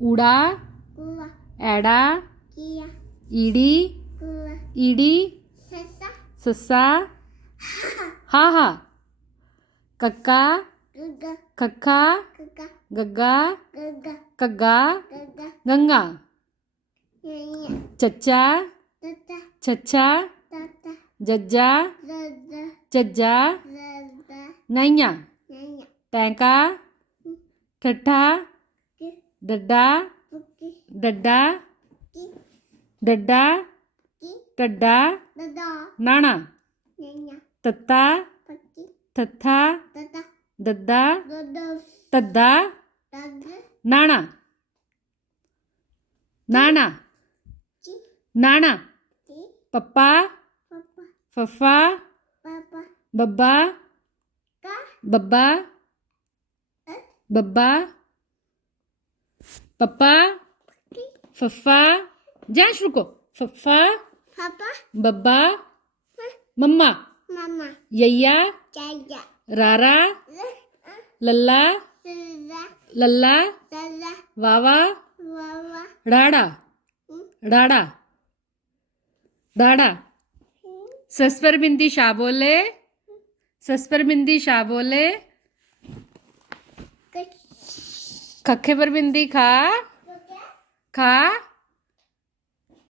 ऊड़ा Ua. एड़ा Kia. ईड़ी Ua. ईड़ी Sasa. सस्सा हा हा कक्का Gaga. खक्खा Gaga. गग्गा Gaga. कग्गा Gaga. Ganga Nyanya. चच्चा Tata. छच्छा Tata. जज्जा Dada. जज्जा Dada. नैया Nyanya. टैंका ठट्ठा Ki. Dhadda Puki. Dhadda Ki. Dhadda Ki. टड्डा Dada. नाना Nyanya. तत्ता Paki. थत्था Tata. दद्दा Dada. तद्दा Dada. नाना नाना Ki. नाना Ki. पप्पा Papa. फफ्फा Papa. बब्बा Ka. बब्बा बब्बा पप्पा Ki. फफ्फा जाश रुको फफ्फा Papa. बब्बा मम्मा Mama. यैया Jaya. रारा लल्ला Dada. लल्ला Dada. वावा Wawa. डाड़ा डाड़ा डाड़ा सस पर बिंदी शाह बोले सस पर बिंदी शाह बोले Good. खखे पर बिंदी खा खा